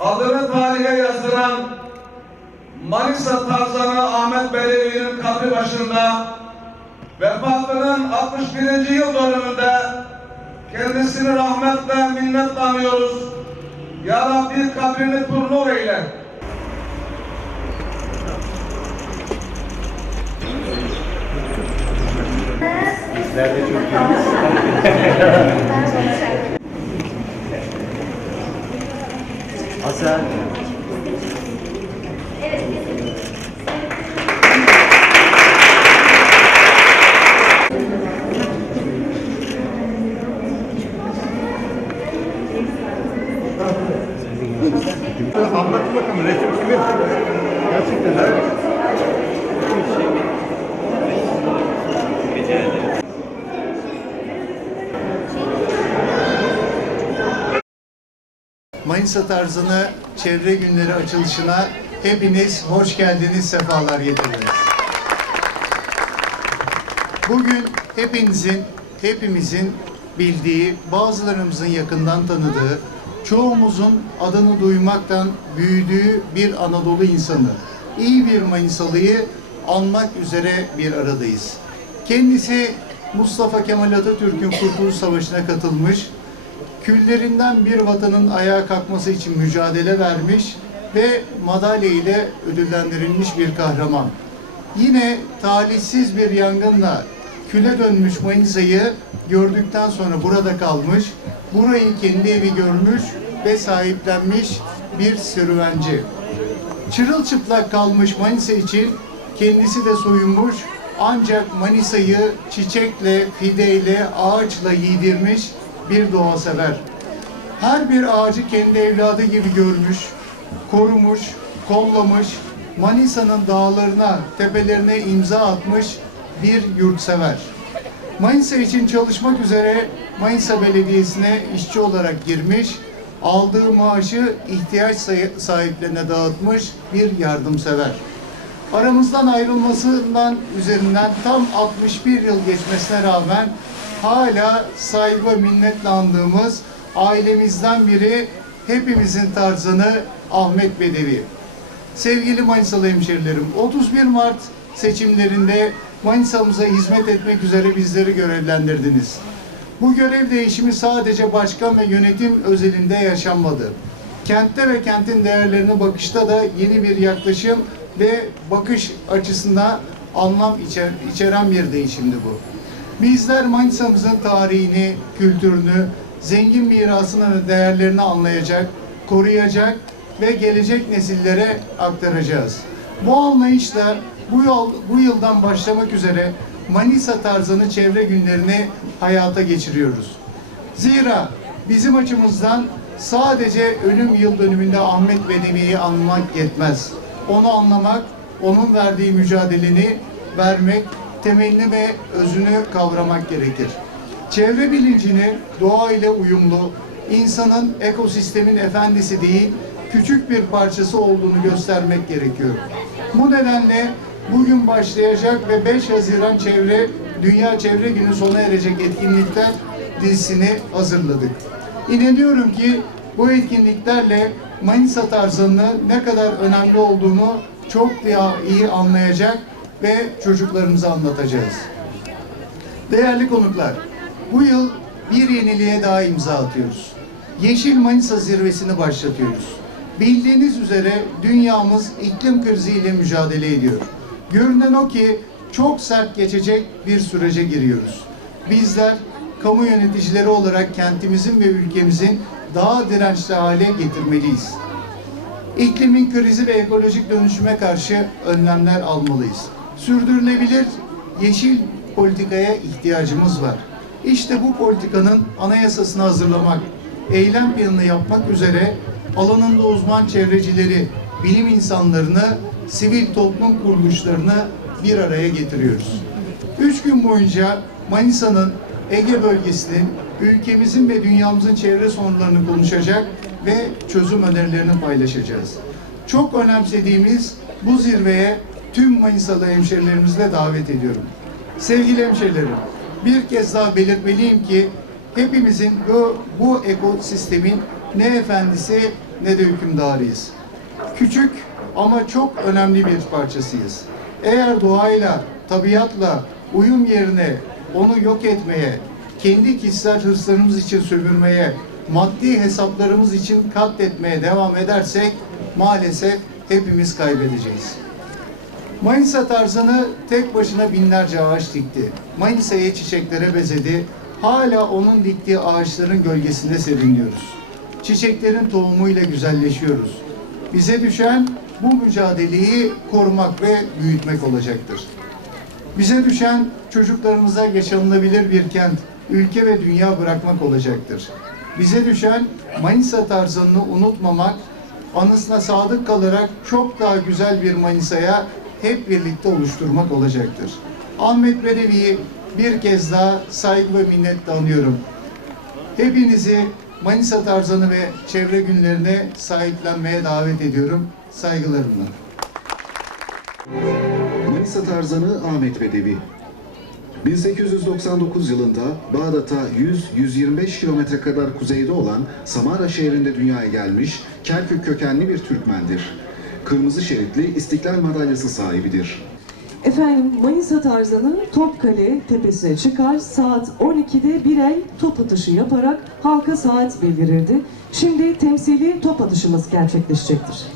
adını tarihe yazdıran Manisa Tarzanı Ahmet Belevi'nin kabri başında vefatının 61. yıl dönümünde kendisini rahmetle minnetle anıyoruz. Ya Rabbi kabrini tur nur eyle. Bizler de çok iyiyiz. Hasan. Anlatın bakalım resim kimin? Gerçekten ha? Manisa tarzını çevre günleri açılışına hepiniz hoş geldiniz, sefalar getirdiniz. Bugün hepinizin, hepimizin bildiği, bazılarımızın yakından tanıdığı, çoğumuzun adını duymaktan büyüdüğü bir Anadolu insanı, iyi bir Manisalıyı anmak üzere bir aradayız. Kendisi Mustafa Kemal Atatürk'ün Kurtuluş Savaşı'na katılmış, küllerinden bir vatanın ayağa kalkması için mücadele vermiş ve madalya ile ödüllendirilmiş bir kahraman. Yine talihsiz bir yangınla küle dönmüş Manisa'yı gördükten sonra burada kalmış, burayı kendi evi görmüş ve sahiplenmiş bir serüvenci. Çırılçıplak kalmış Manisa için kendisi de soyunmuş ancak Manisa'yı çiçekle, fideyle, ağaçla giydirmiş bir doğa sever. Her bir ağacı kendi evladı gibi görmüş, korumuş, kollamış, Manisa'nın dağlarına, tepelerine imza atmış bir yurtsever. Manisa için çalışmak üzere Manisa Belediyesi'ne işçi olarak girmiş, aldığı maaşı ihtiyaç sahiplerine dağıtmış bir yardımsever. Aramızdan ayrılmasından üzerinden tam 61 yıl geçmesine rağmen hala saygı ve minnetle andığımız ailemizden biri hepimizin tarzını Ahmet Bedevi. Sevgili Manisalı hemşerilerim, 31 Mart seçimlerinde Manisa'mıza hizmet etmek üzere bizleri görevlendirdiniz. Bu görev değişimi sadece başkan ve yönetim özelinde yaşanmadı. Kentte ve kentin değerlerine bakışta da yeni bir yaklaşım ve bakış açısına anlam içer, içeren bir değişimdi bu. Bizler Manisa'mızın tarihini, kültürünü, zengin mirasını ve değerlerini anlayacak, koruyacak ve gelecek nesillere aktaracağız. Bu anlayışla bu yıl, bu yıldan başlamak üzere Manisa tarzını çevre günlerini hayata geçiriyoruz. Zira bizim açımızdan sadece ölüm yıl dönümünde Ahmet Bedevi'yi anmak yetmez. Onu anlamak, onun verdiği mücadeleni vermek, temelini ve özünü kavramak gerekir. Çevre bilincini doğayla uyumlu, insanın ekosistemin efendisi değil, küçük bir parçası olduğunu göstermek gerekiyor. Bu nedenle bugün başlayacak ve 5 Haziran Çevre Dünya Çevre Günü sona erecek etkinlikler dizisini hazırladık. İnanıyorum ki bu etkinliklerle Manisa tarzının ne kadar önemli olduğunu çok daha iyi anlayacak ve çocuklarımıza anlatacağız. Değerli konuklar, bu yıl bir yeniliğe daha imza atıyoruz. Yeşil Manisa zirvesini başlatıyoruz. Bildiğiniz üzere dünyamız iklim kriziyle mücadele ediyor. Görünen o ki çok sert geçecek bir sürece giriyoruz. Bizler kamu yöneticileri olarak kentimizin ve ülkemizin daha dirençli hale getirmeliyiz. İklimin krizi ve ekolojik dönüşüme karşı önlemler almalıyız. Sürdürülebilir yeşil politikaya ihtiyacımız var. İşte bu politikanın anayasasını hazırlamak, eylem planını yapmak üzere alanında uzman çevrecileri, bilim insanlarını, sivil toplum kuruluşlarını bir araya getiriyoruz. Üç gün boyunca Manisa'nın Ege bölgesinin, ülkemizin ve dünyamızın çevre sorunlarını konuşacak ve çözüm önerilerini paylaşacağız. Çok önemsediğimiz bu zirveye tüm Manisalı hemşerilerimizle davet ediyorum. Sevgili hemşerilerim, bir kez daha belirtmeliyim ki hepimizin bu, bu ekosistemin ne efendisi ne de hükümdarıyız. Küçük ama çok önemli bir parçasıyız. Eğer doğayla, tabiatla uyum yerine onu yok etmeye, kendi kişisel hırslarımız için sömürmeye, maddi hesaplarımız için katletmeye devam edersek maalesef hepimiz kaybedeceğiz. Manisa tarzını tek başına binlerce ağaç dikti. Manisa'yı çiçeklere bezedi. Hala onun diktiği ağaçların gölgesinde serinliyoruz. Çiçeklerin tohumuyla güzelleşiyoruz. Bize düşen bu mücadeleyi korumak ve büyütmek olacaktır. Bize düşen çocuklarımıza yaşanılabilir bir kent, ülke ve dünya bırakmak olacaktır. Bize düşen Manisa tarzını unutmamak, anısına sadık kalarak çok daha güzel bir Manisa'ya hep birlikte oluşturmak olacaktır. Ahmet Belevi'yi bir kez daha saygı ve minnetle anıyorum. Hepinizi Manisa Tarzanı ve çevre günlerine sahiplenmeye davet ediyorum. Saygılarımla. Manisa Tarzanı Ahmet Bedevi 1899 yılında Bağdat'a 100-125 kilometre kadar kuzeyde olan Samara şehrinde dünyaya gelmiş Kerkük kökenli bir Türkmendir. Kırmızı şeritli İstiklal Madalyası sahibidir. Efendim Manisa Tarzanı Topkale tepesine çıkar saat 12'de bir el top atışı yaparak halka saat bildirirdi. Şimdi temsili top atışımız gerçekleşecektir.